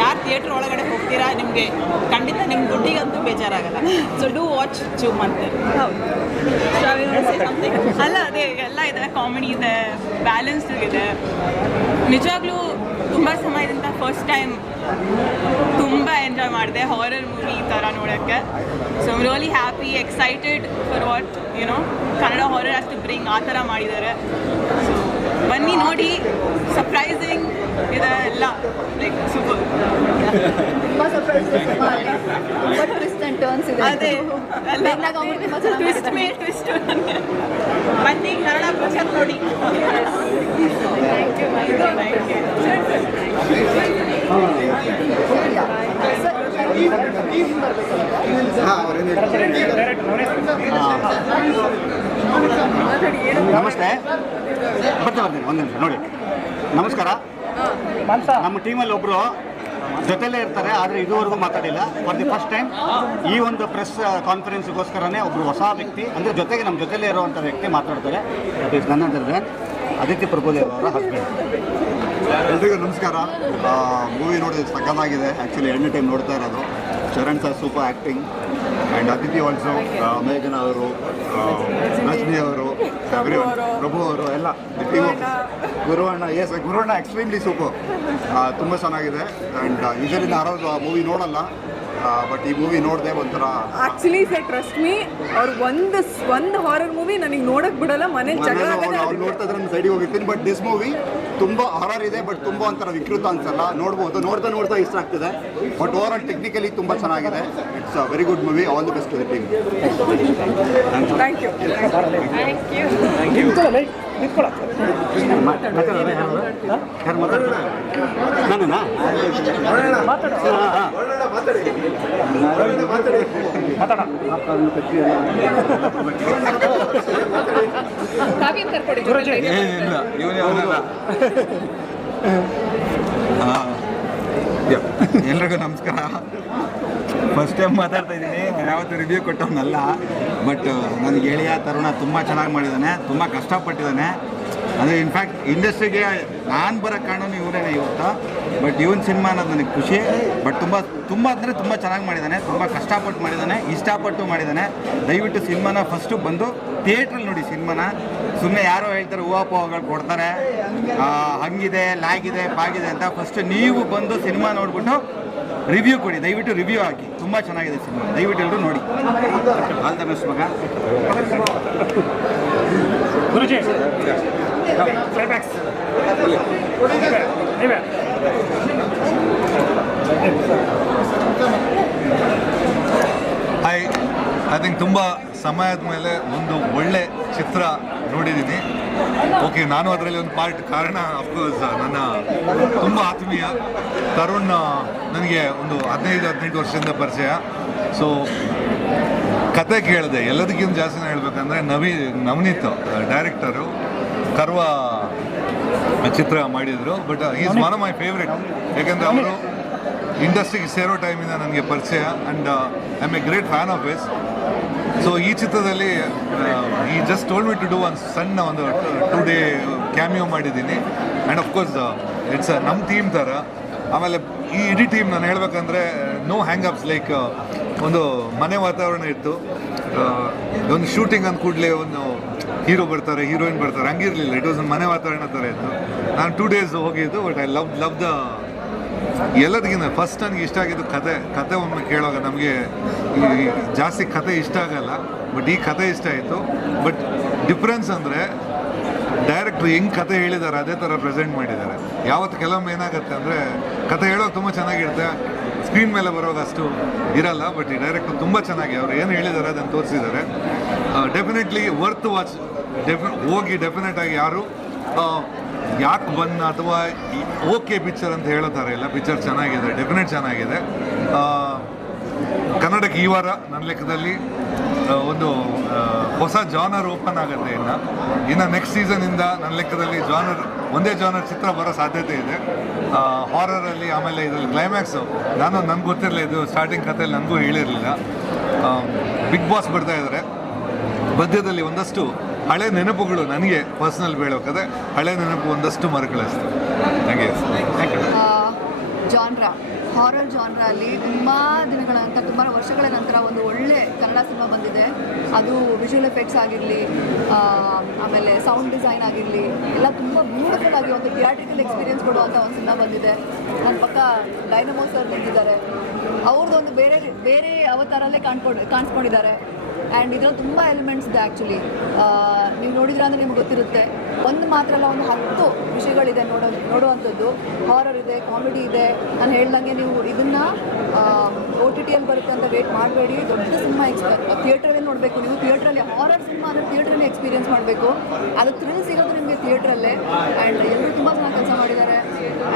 ಯಾರು ಥಿಯೇಟ್ರ್ ಒಳಗಡೆ ಹೋಗ್ತೀರಾ ನಿಮಗೆ ಖಂಡಿತ ನಿಮ್ಮ ದುಡ್ಡಿಗಂತೂ ಬೇಜಾರಾಗಲ್ಲ. So do watch Chumantar. ಅಲ್ಲ, ಅದೇ ಎಲ್ಲ ಇದೆ, ಕಾಮಿಡಿ ಇದೆ, ಬ್ಯಾಲೆನ್ಸ್ಡ್ ಇದೆ. ನಿಜವಾಗ್ಲೂ ತುಂಬ ಸಮಯದಿಂದ ಫಸ್ಟ್ ಟೈಮ್ ತುಂಬ ಎಂಜಾಯ್ ಮಾಡಿದೆ ಹಾರರ್ ಮೂವಿ ಈ ಥರ ನೋಡೋಕ್ಕೆ. So I'm really happy, excited for what Kannada horror ಅಷ್ಟು ಬ್ರಿಂಗ್ ಆ ಥರ ಮಾಡಿದ್ದಾರೆ. ಸೊ ಬನ್ನಿ ನೋಡಿ, ಸರ್ಪ್ರೈಸಿಂಗ್ ಇದೆ ಎಲ್ಲ, ಲೈಕ್ ಸೂಪರ್. ಅದೇ ಟ್ವಿಸ್ಟ್ ಮೇ ಟ್ವಿಸ್ಟ್ ನನಗೆ. ಬನ್ನಿ ಕನ್ನಡ ಪಿಕ್ಚರ್ ನೋಡಿ. ನಮಸ್ತೆ, ಬರ್ತೀನಿ ಒಂದು ನಿಮಿಷ ನೋಡಿ. ನಮಸ್ಕಾರ. ನಮ್ಮ ಟೀಮಲ್ಲಿ ಒಬ್ಬರು ಜೊತೆಲೇ ಇರ್ತಾರೆ, ಆದರೆ ಇದುವರೆಗೂ ಮಾತಾಡಿಲ್ಲ. ಫಾರ್ ದಿ ಫಸ್ಟ್ ಟೈಮ್ ಈ ಒಂದು ಪ್ರೆಸ್ ಕಾನ್ಫರೆನ್ಸ್ಗೋಸ್ಕರನೇ ಒಬ್ಬರು ಹೊಸ ವ್ಯಕ್ತಿ, ಅಂದರೆ ಜೊತೆಗೆ ನಮ್ಮ ಜೊತೆಲೇ ಇರುವಂಥ ವ್ಯಕ್ತಿ ಮಾತಾಡ್ತಾರೆ. That is none other than Aditya Prabhudev ಅವರ ಹಸ್ಬೆಂಡ್. ಎಲ್ರಿಗೂ ನಮಸ್ಕಾರ. ಮೂವಿ ನೋಡಿ ಸಖತ್ತಾಗಿದೆ. ಆ್ಯಕ್ಚುಲಿ ಎಂಡ್ ಟೈಮ್ ನೋಡ್ತಾ ಇರೋದು. Sharan sir super acting and Aditi also, ಮೇಘನ ಅವರು, ರಜನಿ ಅವರು, ಪ್ರಭು ಅವರು ಎಲ್ಲ ಗುರುವಣ್ಣ. ಎಸ್, ಗುರುವಣ್ಣ ಎಕ್ಸ್ಟ್ರೀಮ್ಲಿ ಸೂಪರ್, ತುಂಬ ಚೆನ್ನಾಗಿದೆ. ಆ್ಯಂಡ್ ಯೂಶಲಿ ಯಾರಾದ್ರು ಆ ಮೂವಿ ನೋಡಲ್ಲ, ಬಟ್ ಈ ಮೂವಿ ನೋಡಿದೆ ಒಂಥರ ಆಕ್ಚುಲಿ ಸರ್ ಟ್ರಸ್ಟ್ ಮೀ, ಅವ್ರು ಒಂದು ಹಾರರ್ ಮೂವಿ ನನಗೆ ನೋಡಕ್ ಬಿಡಲ್ಲ. ಮನೇಲಿ ಅವ್ರು ನೋಡ್ತಾ ಇದ್ರೆ ನಾನು ಸೈಡಿಗೆ ಹೋಗಿರ್ತೀನಿ. ಬಟ್ ದಿಸ್ ಮೂವಿ ತುಂಬ ಹಾರರ್ ಇದೆ, ಬಟ್ ತುಂಬ ಒಂಥರ ವಿಕೃತ ಅನ್ಸಲ್ಲ, ನೋಡ್ಬೋದು. ನೋಡ್ತಾ ಇಷ್ಟ ಆಗ್ತದೆ. ಬಟ್ ಓವರ್ ಆಲ್ ಟೆಕ್ನಿಕಲಿ ತುಂಬ ಚೆನ್ನಾಗಿದೆ. It's a very good movie. All the best to the team. Thank you. ಯಾರು ಮಾತಾಡ್ತಾರೆ? ನಾನೇನಾ? ಎಲ್ರಿಗೂ ನಮಸ್ಕಾರ. ಫಸ್ಟ್ ಟೈಮ್ ಮಾತಾಡ್ತಾ ಇದ್ದೀನಿ. ಯಾವತ್ತೂ ರಿವ್ಯೂ ಕೊಟ್ಟವನಲ್ಲ, ಬಟ್ ನನಗೆ ಗೆಳೆಯ ತರುಣ ತುಂಬ ಚೆನ್ನಾಗಿ ಮಾಡಿದ್ದಾನೆ, ತುಂಬ ಕಷ್ಟಪಟ್ಟಿದ್ದಾನೆ. ಅಂದರೆ ಇನ್ಫ್ಯಾಕ್ಟ್ ಇಂಡಸ್ಟ್ರಿಗೆ ನಾನು ಬರೋ ಕಾರಣನೂ ಇವರೇನೆ ಇವತ್ತು. ಬಟ್ ಇವನ್ ಸಿನಿಮಾ ಅನ್ನೋದು ನನಗೆ ಖುಷಿ. ಬಟ್ ತುಂಬ ಅಂದರೆ ತುಂಬ ಚೆನ್ನಾಗಿ ಮಾಡಿದ್ದಾನೆ, ತುಂಬ ಕಷ್ಟಪಟ್ಟು ಮಾಡಿದ್ದಾನೆ, ಇಷ್ಟಪಟ್ಟು ಮಾಡಿದ್ದಾನೆ. ದಯವಿಟ್ಟು ಸಿನಿಮಾನ ಫಸ್ಟು ಬಂದು ಥಿಯೇಟ್ರಲ್ಲಿ ನೋಡಿ ಸಿನಿಮಾನ. ಸುಮ್ಮನೆ ಯಾರೋ ಹೇಳ್ತಾರೆ ಹೂವಾಪೋಗಳು ಕೊಡ್ತಾರೆ, ಹಂಗಿದೆ, ಲ್ಯಾಗಿದೆ, ಪಾಗಿದೆ ಅಂತ. ಫಸ್ಟ್ ನೀವು ಬಂದು ಸಿನಿಮಾ ನೋಡ್ಬಿಟ್ಟು ರಿವ್ಯೂ ಕೊಡಿ. ದಯವಿಟ್ಟು ರಿವ್ಯೂ ಹಾಕಿ, ತುಂಬ ಚೆನ್ನಾಗಿದೆ ಸಿನಿಮಾ. ದಯವಿಟ್ಟು ಎಲ್ಲರೂ ನೋಡಿ. ಆಲ್ ದ ಬೆಸ್ಟ್ ಮಗ. ಗುರುಜಿ ಕ್ಲೈಮ್ಯಾಕ್ಸ್ ನೀವೇ ಥಿಂಕ್ ತುಂಬ ಸಮಯದ ಮೇಲೆ ಒಂದು ಒಳ್ಳೆ ಚಿತ್ರ ನೋಡಿದ್ದೀನಿ. ಓಕೆ, ನಾನು ಅದರಲ್ಲಿ ಒಂದು ಪಾರ್ಟ್. ಕಾರಣ ಅಫ್ಕೋರ್ಸ್ ನನ್ನ ತುಂಬ ಆತ್ಮೀಯ ತರುಣ್ ನನಗೆ ಒಂದು 15-18 ವರ್ಷದಿಂದ ಪರಿಚಯ. ಸೊ ಕತೆ ಕೇಳಿದೆ. ಎಲ್ಲದಕ್ಕಿಂತ ಜಾಸ್ತಿ ಹೇಳ್ಬೇಕಂದ್ರೆ ನವನೀತ್ ಡೈರೆಕ್ಟರು ಕರ್ವ ಚಿತ್ರ ಮಾಡಿದರು. But is one of my favourite. ಯಾಕೆಂದರೆ ಅವರು ಇಂಡಸ್ಟ್ರಿಗೆ ಸೇರೋ ಟೈಮಿಂದ ನನಗೆ ಪರಿಚಯ and I am a great fan of his. So ಈ ಚಿತ್ರದಲ್ಲಿ ಈ just told me to do ಒಂದು ಸಣ್ಣ ಒಂದು 2 day ಕ್ಯಾಮಿಯೋ ಮಾಡಿದ್ದೀನಿ. ಆ್ಯಂಡ್ ಅಫ್ಕೋರ್ಸ್ ಇಟ್ಸ್ ನಮ್ಮ ಟೀಮ್ ಥರ. ಆಮೇಲೆ ಈ ಇಡೀ ಟೀಮ್ ನಾನು ಹೇಳ್ಬೇಕಂದ್ರೆ ನೋ ಹ್ಯಾಂಗಪ್ಸ್. ಲೈಕ್ ಒಂದು ಮನೆ ವಾತಾವರಣ ಇತ್ತು. ಒಂದು ಶೂಟಿಂಗ್ ಅಂದ ಕೂಡಲೇ ಒಂದು ಹೀರೋ ಬರ್ತಾರೆ, ಹೀರೋಯಿನ್ ಬರ್ತಾರೆ, ಹಂಗಿರಲಿಲ್ಲ. ಇಟ್ ವಾಸ್ ಒಂದು ಮನೆ ವಾತಾವರಣ ಥರ ಇತ್ತು. ನಾನು 2 days ಹೋಗಿದ್ದು. ಬಟ್ ಐ ಲವ್ ದ ಎಲ್ಲದಕ್ಕಿಂತ ಫಸ್ಟ್ ನನಗೆ ಇಷ್ಟ ಆಗಿದ್ದು ಕತೆ ಒಮ್ಮೆ ಕೇಳುವಾಗ ನಮಗೆ ಜಾಸ್ತಿ ಕತೆ ಇಷ್ಟ ಆಗಲ್ಲ. ಬಟ್ ಈ ಕತೆ ಇಷ್ಟ ಆಯಿತು. ಬಟ್ ಡಿಫ್ರೆನ್ಸ್ ಅಂದರೆ ಡೈರೆಕ್ಟ್ರು ಹೆಂಗೆ ಕತೆ ಹೇಳಿದ್ದಾರೆ ಅದೇ ಥರ ಪ್ರೆಸೆಂಟ್ ಮಾಡಿದ್ದಾರೆ. ಯಾವತ್ತು ಕೆಲವೊಮ್ಮೆ ಏನಾಗುತ್ತೆ ಅಂದರೆ ಕತೆ ಹೇಳೋಕೆ ತುಂಬ ಚೆನ್ನಾಗಿರುತ್ತೆ, ಸ್ಕ್ರೀನ್ ಮೇಲೆ ಬರುವಾಗ ಅಷ್ಟು ಇರಲ್ಲ. ಬಟ್ ಈ ಡೈರೆಕ್ಟ್ರು ತುಂಬ ಚೆನ್ನಾಗಿ ಅವ್ರು ಏನು ಹೇಳಿದ್ದಾರೆ ಅದನ್ನು ತೋರಿಸಿದ್ದಾರೆ. Definitely worth watch. ಹೋಗಿ ಡೆಫಿನೆಟ್ ಆಗಿ ಯಾರು ಯಾಕೆ ಬಂದ ಅಥವಾ ಓಕೆ ಪಿಕ್ಚರ್ ಅಂತ ಹೇಳೋ ಥರ ಇಲ್ಲ. ಪಿಕ್ಚರ್ ಚೆನ್ನಾಗಿದೆ, ಡೆಫಿನೆಟ್ ಚೆನ್ನಾಗಿದೆ. ಕನ್ನಡಕ್ಕೆ ಈ ವಾರ ನನ್ನ ಲೆಕ್ಕದಲ್ಲಿ ಒಂದು ಹೊಸ ಜಾನರ್ ಓಪನ್ ಆಗುತ್ತೆ. ಇನ್ನು ನೆಕ್ಸ್ಟ್ ಸೀಸನಿಂದ ನನ್ನ ಲೆಕ್ಕದಲ್ಲಿ ಒಂದೇ ಜಾನರ್ ಚಿತ್ರ ಬರೋ ಸಾಧ್ಯತೆ ಇದೆ ಹಾರರಲ್ಲಿ. ಆಮೇಲೆ ಇದರಲ್ಲಿ ಕ್ಲೈಮ್ಯಾಕ್ಸು ನನಗೆ ಗೊತ್ತಿರಲಿಲ್ಲ, ಇದು ಸ್ಟಾರ್ಟಿಂಗ್ ಕಥೆಯಲ್ಲಿ ನನಗೂ ಹೇಳಿರಲಿಲ್ಲ. ಬಿಗ್ ಬಾಸ್ ಬರ್ತಾ ಇದ್ದಾರೆ. ಮಧ್ಯದಲ್ಲಿ ಒಂದಷ್ಟು ಹಳೆ ನೆನಪುಗಳು ನನಗೆ ಪರ್ಸ್ನಲ್ ಬೀಳೋಕದೆ ಹಳೆ ನೆನಪು ಒಂದಷ್ಟು ಮರುಕಳಿಸ್ತು. Thank you. ಜಾನ್ರಾ ಹಾರರ್ ಜಾನ್ರಲ್ಲಿ ತುಂಬ ದಿನಗಳ ನಂತರ, ತುಂಬ ವರ್ಷಗಳ ನಂತರ ಒಂದು ಒಳ್ಳೆ ಕನ್ನಡ ಸಿನಿಮಾ ಬಂದಿದೆ. ಅದು ವಿಜುವಲ್ ಎಫೆಕ್ಟ್ಸ್ ಆಗಿರಲಿ, ಆಮೇಲೆ ಸೌಂಡ್ ಡಿಸೈನ್ ಆಗಿರಲಿ, ಎಲ್ಲ ತುಂಬ ಬ್ಯೂಟಿಫುಲ್ ಆಗಿ ಒಂದು ಥಿಯೇಟ್ರಿಕಲ್ ಎಕ್ಸ್ಪೀರಿಯನ್ಸ್ ಕೊಡುವಂಥ ಒಂದು ಸಿನಿಮಾ ಬಂದಿದೆ. ನನ್ನ ಪಕ್ಕ ಡೈನಮೋ ಸರ್ ಬಂದಿದ್ದಾರೆ. ಅವ್ರದ್ದೊಂದು ಬೇರೆ ಅವತಾರಲ್ಲೇ ಕಾಣಿಸ್ಕೊಂಡಿದ್ದಾರೆ. ಆ್ಯಂಡ್ ಇದರಲ್ಲಿ ತುಂಬ ಎಲಿಮೆಂಟ್ಸ್ ಇದೆ. ಆ್ಯಕ್ಚುಲಿ ನೀವು ನೋಡಿದ್ರೆ ಅಂದರೆ ನಿಮ್ಗೆ ಗೊತ್ತಿರುತ್ತೆ. ಒಂದು ಮಾತ್ರ ಅಲ್ಲ, ಒಂದು 10 ವಿಷಯಗಳಿದೆ ನೋಡುವಂಥದ್ದು. ಹಾರರ್ ಇದೆ, ಕಾಮಿಡಿ ಇದೆ. ನಾನು ಹೇಳ್ದಂಗೆ ನೀವು ಇದನ್ನು OTTಯಲ್ಲಿ ಬರುತ್ತೆ ಅಂತ ವೇಟ್ ಮಾಡಬೇಡಿ. ದೊಡ್ಡ ಸಿನಿಮಾ ಥಿಯೇಟ್ರಲ್ಲಿ ನೋಡಬೇಕು. ನೀವು ಥಿಯೇಟ್ರಲ್ಲಿ ಹಾರರ್ ಸಿನಿಮಾ ಅಂದರೆ ಥಿಯೇಟ್ರಲ್ಲಿ ಎಕ್ಸ್ಪೀರಿಯನ್ಸ್ ಮಾಡಬೇಕು. ಅದು ಥ್ರಿಲ್ ಸಿಗೋದು ನಿಮಗೆ ಥಿಯೇಟ್ರಲ್ಲೇ. ಆ್ಯಂಡ್ ಎಲ್ಲರೂ ತುಂಬ ಚೆನ್ನಾಗಿ ಕೆಲಸ ಮಾಡಿದ್ದಾರೆ.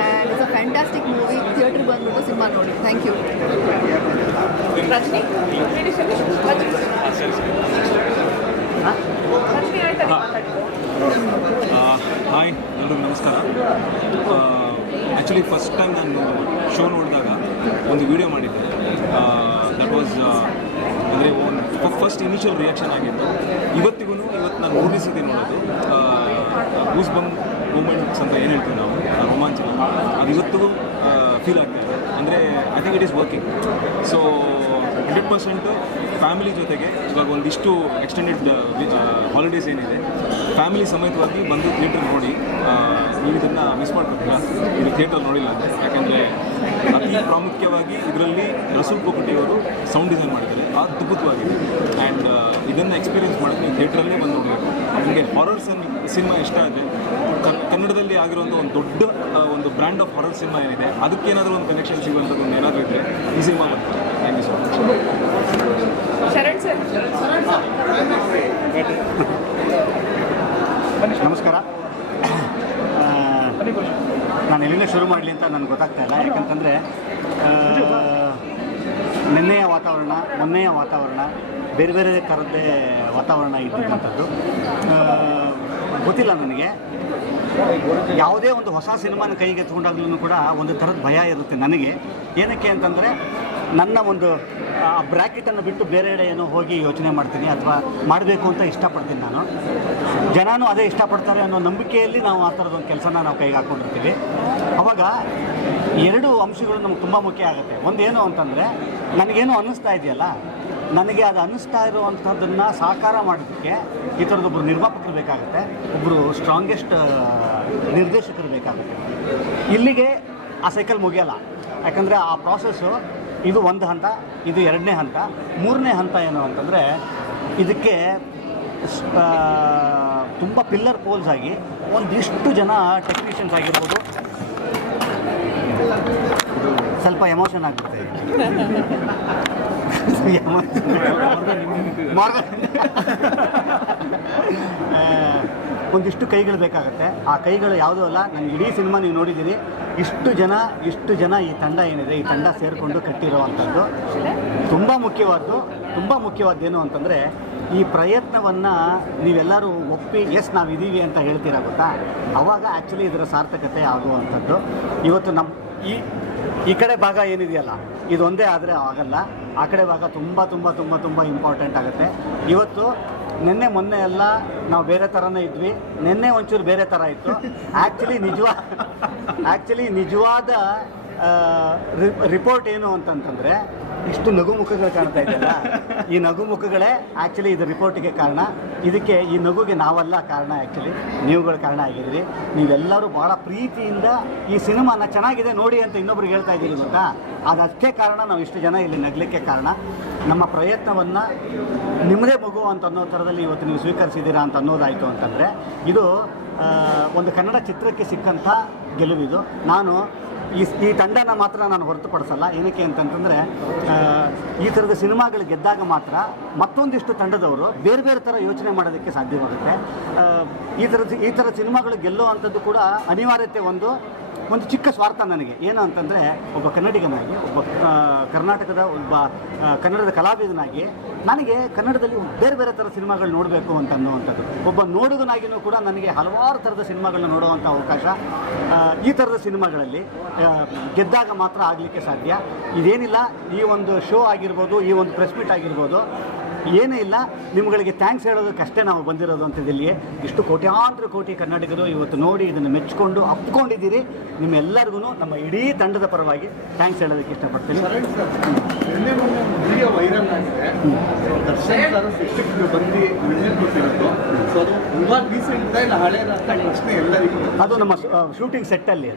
And it's a fantastic movie. ಥಿಯೇಟ್ರಿಗೆ ಬಂದುಬಿಟ್ಟು ಸಿನಿಮಾ ನೋಡಿ. Thank you. ಹಾಯ್, ಎಲ್ರಿಗೂ ನಮಸ್ಕಾರ. ಆ್ಯಕ್ಚುಲಿ ಫಸ್ಟ್ ಟೈಮ್ ನಾನು ಶೋ ನೋಡಿದಾಗ ಒಂದು ವಿಡಿಯೋ ಮಾಡಿದ್ದೆ. ದಟ್ ವಾಸ್ ಅಂದರೆ ಫಸ್ಟ್ ಇನಿಷಿಯಲ್ ರಿಯಾಕ್ಷನ್ ಆಗಿತ್ತು. ಇವತ್ತು ನಾನು 3ನೇ ಸತಿ ನೋಡೋದು. ಗೂಸ್ ಬಂಪ್ ಮೂಮೆಂಟ್ಸ್ ಅಂತ ಏನು ಹೇಳ್ತೀವಿ ನಾವು, ರೋಮಾಂಚನ, ಅದು ಇವತ್ತಿಗೂ ಫೀಲ್ ಆಗ್ತಾಯಿದೆ. ಅಂದರೆ I think it is working. So 100% family ಜೊತೆಗೆ ಇವಾಗ ಒಂದಿಷ್ಟು ಎಕ್ಸ್ಟೆಂಡೆಡ್ ಹಾಲಿಡೇಸ್ ಏನಿದೆ, ಫ್ಯಾಮಿಲಿ ಸಮೇತವಾಗಿ ಬಂದು ಥಿಯೇಟ್ರ್ ನೋಡಿ. ನೀವು ಇದನ್ನು ಮಿಸ್ ಮಾಡ್ಕೊತೀರಾ, ಇದು ಥಿಯೇಟರ್ ನೋಡಿಲ್ಲ ಅಂದರೆ. ಯಾಕೆಂದರೆ ಅತಿ ಪ್ರಾಮುಖ್ಯವಾಗಿ ಇದರಲ್ಲಿ ರಸೂಲ್ ಪೊಕುಟಿಯವರು ಸೌಂಡ್ ಡಿಸೈನ್ ಮಾಡಿದ್ದಾರೆ, ಅದ್ಭುತವಾಗಿದೆ. ಆ್ಯಂಡ್ ಇದನ್ನು ಎಕ್ಸ್ಪೀರಿಯನ್ಸ್ ಮಾಡೋಕ್ಕೆ ನೀವು ಥಿಯೇಟ್ರಲ್ಲೇ ಬಂದು ನೋಡಬೇಕು. ನಿಮಗೆ ಹಾರರ್ ಸಿನಿಮಾ ಇಷ್ಟ ಆದರೆ ಕನ್ನಡದಲ್ಲಿ ಆಗಿರುವಂಥ ಒಂದು ದೊಡ್ಡ ಒಂದು ಬ್ರ್ಯಾಂಡ್ ಆಫ್ ಹಾರರ್ ಸಿನಿಮಾ ಏನಿದೆ, ಅದಕ್ಕೇನಾದರೂ ಒಂದು ಕನೆಕ್ಷನ್ ಸಿಗುವಂಥದ್ದು ಒಂದು ಏನಾದರೂ ಇದ್ದರೆ ಈ ಸಿನಿಮಾ ಬರ್ತದೆ. Thank you so much. ನಮಸ್ಕಾರ. ನಾನು ಎಲ್ಲಿಂದ ಶುರು ಮಾಡಲಿ ಅಂತ ನನಗೆ ಗೊತ್ತಾಗ್ತಾ ಇಲ್ಲ. ಯಾಕಂತಂದರೆ ಮೊನ್ನೆಯ ವಾತಾವರಣ ಬೇರೆ ಬೇರೆ ಥರದ್ದೇ ವಾತಾವರಣ ಇದ್ದಂಥದ್ದು. ಗೊತ್ತಿಲ್ಲ ನನಗೆ. ಯಾವುದೇ ಒಂದು ಹೊಸ ಸಿನಿಮಾನ ಕೈಗೆ ಎತ್ಕೊಂಡಾಗ್ಲೂ ಕೂಡ ಒಂದು ಥರದ ಭಯ ಇರುತ್ತೆ ನನಗೆ. ಏನಕ್ಕೆ ಅಂತಂದರೆ ನನ್ನ ಒಂದು ಬ್ರ್ಯಾಕೆಟನ್ನು ಬಿಟ್ಟು ಬೇರೆ ಏನೋ ಹೋಗಿ ಯೋಚನೆ ಮಾಡ್ತೀನಿ ಅಥವಾ ಮಾಡಬೇಕು ಅಂತ ಇಷ್ಟಪಡ್ತೀನಿ ನಾನು. ಜನನೂ ಅದೇ ಇಷ್ಟಪಡ್ತಾರೆ ಅನ್ನೋ ನಂಬಿಕೆಯಲ್ಲಿ ನಾವು ಆ ಥರದೊಂದು ಕೆಲಸನ ನಾವು ಕೈಗೆ ಹಾಕ್ಕೊಂಡಿರ್ತೀವಿ. ಅವಾಗ 2 ಅಂಶಗಳು ನಮ್ಗೆ ತುಂಬ ಮುಖ್ಯ ಆಗುತ್ತೆ. ಒಂದೇನು ಅಂತಂದರೆ ನನಗೇನು ಅನ್ನಿಸ್ತಾ ಇದೆಯಲ್ಲ, ನನಗೆ ಅದು ಅನ್ನಿಸ್ತಾ ಇರುವಂಥದ್ದನ್ನು ಸಾಕಾರ ಮಾಡೋದಕ್ಕೆ ಈ ಥರದೊಬ್ಬರು ನಿರ್ಮಾಪಕರು ಬೇಕಾಗುತ್ತೆ, ಒಬ್ಬರು ಸ್ಟ್ರಾಂಗೆಸ್ಟ್ ನಿರ್ದೇಶಕರು ಬೇಕಾಗುತ್ತೆ. ಇಲ್ಲಿಗೆ ಆ ಸೈಕಲ್ ಮುಗಿಯಲ್ಲ. ಯಾಕಂದರೆ ಆ ಪ್ರಾಸೆಸ್ಸು ಇದು ಒಂದು ಹಂತ, ಇದು 2ನೇ ಹಂತ. 3ನೇ ಹಂತ ಏನು ಅಂತಂದರೆ ಇದಕ್ಕೆ ತುಂಬ ಪಿಲ್ಲರ್ ಪೋಲ್ಸ್ ಆಗಿ ಒಂದಿಷ್ಟು ಜನ ಟೆಕ್ನಿಷಿಯನ್ಸ್ ಆಗಿರ್ಬೋದು. ಸ್ವಲ್ಪ ಎಮೋಷನ್ ಆಗುತ್ತೆ. ಒಂದಿಷ್ಟು ಕೈಗಳು ಬೇಕಾಗತ್ತೆ. ಆ ಕೈಗಳು ಯಾವುದೂ ಅಲ್ಲ, ನನಗೆ ಇಡೀ ಸಿನಿಮಾ ನೀವು ನೋಡಿದ್ದೀರಿ, ಇಷ್ಟು ಜನ ಈ ತಂಡ ಏನಿದೆ, ಈ ತಂಡ ಸೇರಿಕೊಂಡು ಕಟ್ಟಿರೋವಂಥದ್ದು ತುಂಬ ಮುಖ್ಯವಾದ್ದೇನು ಅಂತಂದರೆ, ಈ ಪ್ರಯತ್ನವನ್ನು ನೀವೆಲ್ಲರೂ ಒಪ್ಪಿ ಎಸ್ ನಾವಿದ್ದೀವಿ ಅಂತ ಹೇಳ್ತೀರಾ ಗೊತ್ತಾ, ಆವಾಗ ಆ್ಯಕ್ಚುಲಿ ಇದರ ಸಾರ್ಥಕತೆ ಆಗುವಂಥದ್ದು. ಇವತ್ತು ನಮ್ಮ ಈ ಕಡೆ ಭಾಗ ಏನಿದೆಯಲ್ಲ, ಇದೊಂದೇ ಆದರೆ ಆಗಲ್ಲ, ಆ ಕಡೆ ಭಾಗ ತುಂಬ ಇಂಪಾರ್ಟೆಂಟ್ ಆಗುತ್ತೆ. ಇವತ್ತು ಮೊನ್ನೆ ಎಲ್ಲ ನಾವು ಬೇರೆ ಥರನೇ ಇದ್ವಿ, ನಿನ್ನೆ ಒಂಚೂರು ಬೇರೆ ಥರ ಇತ್ತು. ಆ್ಯಕ್ಚುಲಿ ನಿಜವಾದ ರಿಪೋರ್ಟ್ ಏನು ಅಂತಂತಂದರೆ, ಇಷ್ಟು ನಗುಮುಖಗಳು ಕಾಣ್ತಾ ಇದೆಯಲ್ಲ, ಈ ನಗುಮುಖಗಳೇ ಆ್ಯಕ್ಚುಲಿ ಇದು ರಿಪೋರ್ಟಿಗೆ ಕಾರಣ. ಇದಕ್ಕೆ ಈ ನಗುಗೆ ನಾವಲ್ಲ ಕಾರಣ, ಆ್ಯಕ್ಚುಲಿ ನೀವುಗಳು ಕಾರಣ ಆಗಿದ್ದೀರಿ. ನೀವೆಲ್ಲರೂ ಭಾಳ ಪ್ರೀತಿಯಿಂದ ಈ ಸಿನಿಮಾನ ಚೆನ್ನಾಗಿದೆ ನೋಡಿ ಅಂತ ಇನ್ನೊಬ್ರಿಗೆ ಹೇಳ್ತಾ ಇದ್ದೀರಿ ಗೊತ್ತಾ, ಅದಷ್ಟೇ ಕಾರಣ ನಾವು ಇಷ್ಟು ಜನ ಇಲ್ಲಿ ನಗಲಿಕ್ಕೆ ಕಾರಣ. ನಮ್ಮ ಪ್ರಯತ್ನವನ್ನು ನಿಮ್ಮದೇ ಮಗು ಅಂತ ಅನ್ನೋ ಥರದಲ್ಲಿ ಇವತ್ತು ನೀವು ಸ್ವೀಕರಿಸಿದ್ದೀರಾ ಅಂತ ಅನ್ನೋದಾಯಿತು ಅಂತಂದರೆ, ಇದು ಒಂದು ಕನ್ನಡ ಚಿತ್ರಕ್ಕೆ ಸಿಕ್ಕಂಥ ಗೆಲುವಿದು. ನಾನು ಈ ತಂಡನ ಮಾತ್ರ ನಾನು ಹೊರತುಪಡಿಸಲ್ಲ. ಏನಕ್ಕೆ ಅಂತಂತಂದರೆ, ಈ ಥರದ ಸಿನಿಮಾಗಳು ಗೆದ್ದಾಗ ಮಾತ್ರ ಮತ್ತೊಂದಿಷ್ಟು ತಂಡದವರು ಬೇರೆ ಬೇರೆ ಥರ ಯೋಚನೆ ಮಾಡೋದಕ್ಕೆ ಸಾಧ್ಯವಾಗುತ್ತೆ. ಈ ಥರ ಸಿನಿಮಾಗಳು ಗೆಲ್ಲೋ ಅಂಥದ್ದು ಕೂಡ ಅನಿವಾರ್ಯತೆ ಒಂದು ಚಿಕ್ಕ ಸ್ವಾರ್ಥ ನನಗೆ. ಏನು ಅಂತಂದರೆ, ಒಬ್ಬ ಕನ್ನಡಿಗನಾಗಿ, ಒಬ್ಬ ಕರ್ನಾಟಕದ ಕನ್ನಡದ ಕಲಾವಿದನಾಗಿ ನನಗೆ ಕನ್ನಡದಲ್ಲಿ ಬೇರೆ ಬೇರೆ ಥರ ಸಿನಿಮಾಗಳು ನೋಡಬೇಕು ಅಂತ ಅನ್ನುವಂಥದ್ದು. ಒಬ್ಬ ನೋಡುಗನಾಗಿಯೂ ಕೂಡ ನನಗೆ ಹಲವಾರು ಥರದ ಸಿನಿಮಾಗಳನ್ನ ನೋಡುವಂಥ ಅವಕಾಶ ಈ ಥರದ ಸಿನಿಮಾಗಳಲ್ಲಿ ಗೆದ್ದಾಗ ಮಾತ್ರ ಆಗಲಿಕ್ಕೆ ಸಾಧ್ಯ. ಇದೇನಿಲ್ಲ, ಈ ಒಂದು ಶೋ ಆಗಿರ್ಬೋದು, ಈ ಒಂದು ಪ್ರೆಸ್ ಮೀಟ್ ಆಗಿರ್ಬೋದು, ಏನೇ ಇಲ್ಲ, ನಿಮ್ಗಳಿಗೆ ಥ್ಯಾಂಕ್ಸ್ ಹೇಳೋದಕ್ಕಷ್ಟೇ ನಾವು ಬಂದಿರೋದು ಅಂಥದ್ದಿಲ್ಲಿಯೇ. ಇಷ್ಟು ಕೋಟ್ಯಾಂತರ ಕೋಟಿ ಕನ್ನಡಿಗರು ಇವತ್ತು ನೋಡಿ ಇದನ್ನು ಮೆಚ್ಚಿಕೊಂಡು ಅಪ್ಕೊಂಡಿದ್ದೀರಿ. ನಿಮ್ಮೆಲ್ಲರಿಗೂ ನಮ್ಮ ಇಡೀ ತಂಡದ ಪರವಾಗಿ ಥ್ಯಾಂಕ್ಸ್ ಹೇಳೋದಕ್ಕೆ ಇಷ್ಟಪಡ್ತೀನಿ. ವಿಡಿಯೋ ವೈರಲ್ ಆಗಿದೆ, ದರ್ಶನ್ ಸರ್ ಶಿಕ್ಷಕರು ಬಂದು ಕೊಟ್ಟಿರೋದು. ಸೊ ಅದು ತುಂಬ ರೀಸೆಂಟ್ ಇಲ್ಲ ಹಳೇದ ಪ್ರಶ್ನೆ ಎಲ್ಲರಿಗೂ. ಅದು ನಮ್ಮ ಶೂಟಿಂಗ್ ಸೆಟ್ಟಲ್ಲಿ,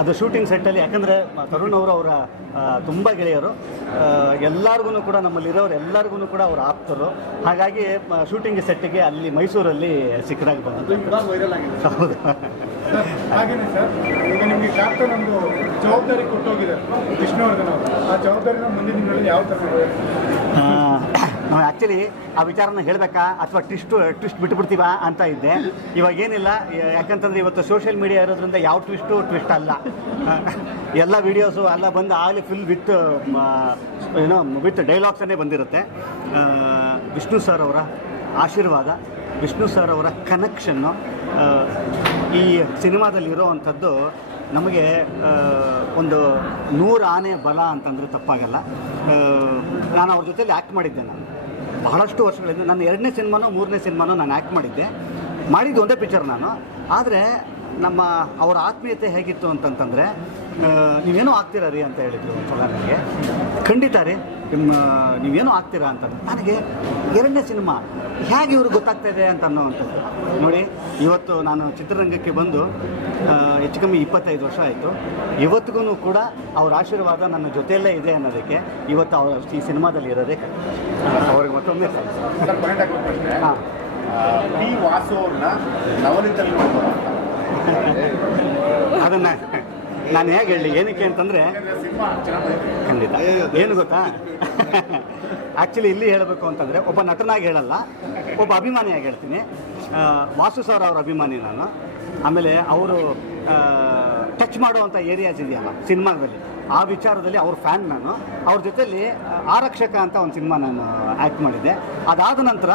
ಅದು ಶೂಟಿಂಗ್ ಸೆಟ್ಟಲ್ಲಿ. ಯಾಕಂದರೆ ತರುಣ್ ಅವರು ಅವರ ತುಂಬ ಗೆಳೆಯರು, ಎಲ್ಲರಿಗೂ ಕೂಡ ನಮ್ಮಲ್ಲಿರೋರು ಎಲ್ಲರಿಗೂ ಕೂಡ ಅವರು ಆಪ್ತರು. ಹಾಗಾಗಿ ಶೂಟಿಂಗ್ ಸೆಟ್ಟಿಗೆ ಅಲ್ಲಿ ಮೈಸೂರಲ್ಲಿ ಸಿಕ್ಕದಾಗಿ ಬಂದು ಇವಾಗ ವೈರಲ್ ಆಗಿದೆ. ಹೌದು. ಹಾಗೇನೆ ಸರ್, ಈಗ ನಿಮಗೆ ಕ್ಯಾಪ್ಟನ್ ಒಂದು ಜವಾಬ್ದಾರಿ ಕೊಟ್ಟೋಗಿದ್ದಾರೆ ವಿಷ್ಣುವರ್ಧನ್ ಅವರು. ಆ ಜವಾಬ್ದಾರಿನ ಮುಂದಿನ ದಿನಗಳಲ್ಲಿ ಯಾವ ಥರ ನಾವು ಆ್ಯಕ್ಚುಲಿ ಆ ವಿಚಾರನ ಹೇಳಬೇಕಾ ಅಥವಾ ಟ್ವಿಸ್ಟ್ ಬಿಟ್ಬಿಡ್ತೀವಾ ಅಂತ ಇದ್ದೆ. ಇವಾಗ ಏನಿಲ್ಲ, ಯಾಕಂತಂದರೆ ಇವತ್ತು ಸೋಷಿಯಲ್ ಮೀಡಿಯಾ ಇರೋದ್ರಿಂದ ಯಾವ ಟ್ವಿಸ್ಟ್ ಅಲ್ಲ. ಎಲ್ಲ ವೀಡಿಯೋಸು ಎಲ್ಲ ಬಂದು ಆಗಲಿ ಫುಲ್ ವಿತ್ ಡೈಲಾಗ್ಸನ್ನೇ ಬಂದಿರುತ್ತೆ. ವಿಷ್ಣು ಸರ್ ಅವರ ಆಶೀರ್ವಾದ, ವಿಷ್ಣು ಸರ್ ಅವರ ಕನೆಕ್ಷನ್ನು ಈ ಸಿನಿಮಾದಲ್ಲಿರೋ ಅಂಥದ್ದು ನಮಗೆ ಒಂದು 100 ಆನೆ ಬಲ ಅಂತಂದರೆ ತಪ್ಪಾಗಲ್ಲ. ನಾನು ಅವ್ರ ಜೊತೆಲಿ ಆ್ಯಕ್ಟ್ ಮಾಡಿದ್ದೆ. ನಾನು ಬಹಳಷ್ಟು ವರ್ಷಗಳಿಂದ ನನ್ನ 2ನೇ ಸಿನಿಮಾನೋ 3ನೇ ಸಿನಿಮಾನೋ ನಾನು ಆ್ಯಕ್ಟ್ ಮಾಡಿದ್ದು ಒಂದೇ ಪಿಕ್ಚರ್ ನಾನು. ಆದರೆ ಅವರ ಆತ್ಮೀಯತೆ ಹೇಗಿತ್ತು ಅಂತಂತಂದರೆ, ನೀವೇನೋ ಆಗ್ತೀರಾ ರೀ ಅಂತ ಹೇಳಿದ್ರು ಒಂದ್ಸಲ ನನಗೆ. ಖಂಡಿತ ರೀ, ನೀವೇನೋ ಆಗ್ತೀರಾ ಅಂತ. ನನಗೆ 2ನೇ ಸಿನಿಮಾ ಹೇಗೆ ಇವ್ರಿಗೆ ಗೊತ್ತಾಗ್ತಾ ಇದೆ ಅಂತ ಅನ್ನೋವಂಥದ್ದು. ನೋಡಿ, ಇವತ್ತು ನಾನು ಚಿತ್ರರಂಗಕ್ಕೆ ಬಂದು ಹೆಚ್ಚು ಕಮ್ಮಿ 25 ವರ್ಷ ಆಯಿತು. ಇವತ್ತಿಗೂ ಕೂಡ ಅವ್ರ ಆಶೀರ್ವಾದ ನನ್ನ ಜೊತೆಯಲ್ಲೇ ಇದೆ ಅನ್ನೋದಕ್ಕೆ ಇವತ್ತು ಅವರು ಈ ಸಿನಿಮಾದಲ್ಲಿ ಇರೋದೇ. ಅವ್ರಿಗೆ ಮತ್ತೊಮ್ಮೆ ಹಾಂ, ಡಿ ವಾಸು ಅವ್ರನ್ನ ನವನಿತಲ್ಲಿ ನೋಡ್ಬೋದು. ಅದನ್ನು ನಾನು ಹೇಗೆ ಹೇಳಿ, ಏನಕ್ಕೆ ಅಂತಂದರೆ, ಖಂಡಿತ ಏನು ಗೊತ್ತಾ, ಆ್ಯಕ್ಚುಲಿ ಇಲ್ಲಿ ಹೇಳಬೇಕು ಅಂತಂದರೆ ಒಬ್ಬ ನಟನಾಗಿ ಹೇಳಲ್ಲ, ಒಬ್ಬ ಅಭಿಮಾನಿಯಾಗಿ ಹೇಳ್ತೀನಿ. ವಾಸು ಸರ್ ಅವರ ಅಭಿಮಾನಿ ನಾನು. ಆಮೇಲೆ ಅವರು ಟಚ್ ಮಾಡುವಂಥ ಏರಿಯಾಸ್ ಇದೆಯಲ್ಲ ಸಿನಿಮಾದಲ್ಲಿ, ಆ ವಿಚಾರದಲ್ಲಿ ಅವ್ರ ಫ್ಯಾನ್ ನಾನು. ಅವ್ರ ಜೊತೆಲಿ ಆರಕ್ಷಕ ಅಂತ ಒಂದು ಸಿನಿಮಾ ನಾನು ಆ್ಯಕ್ಟ್ ಮಾಡಿದ್ದೆ. ಅದಾದ ನಂತರ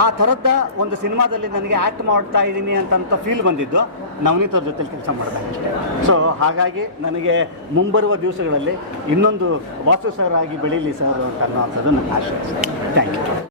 ಆ ಥರದ ಒಂದು ಸಿನಿಮಾದಲ್ಲಿ ನನಗೆ ಆ್ಯಕ್ಟ್ ಮಾಡ್ತಾ ಇದ್ದೀನಿ ಅಂತ ಫೀಲ್ ಬಂದಿದ್ದು ನವನೀತ್ ಅವ್ರ ಜೊತೆಲಿ ಕೆಲಸ ಮಾಡಿದಾಗಷ್ಟೇ. ಸೊ ಹಾಗಾಗಿ ನನಗೆ ಮುಂಬರುವ ದಿವಸಗಳಲ್ಲಿ ಇನ್ನೊಂದು ವಾಸು ಸರ್ ಆಗಿ ಬೆಳೀಲಿ ಸರ್ ಅಂತ ಅನ್ನೋವಂಥದ್ದು ನನ್ನ ಆಶೆ. Thank you.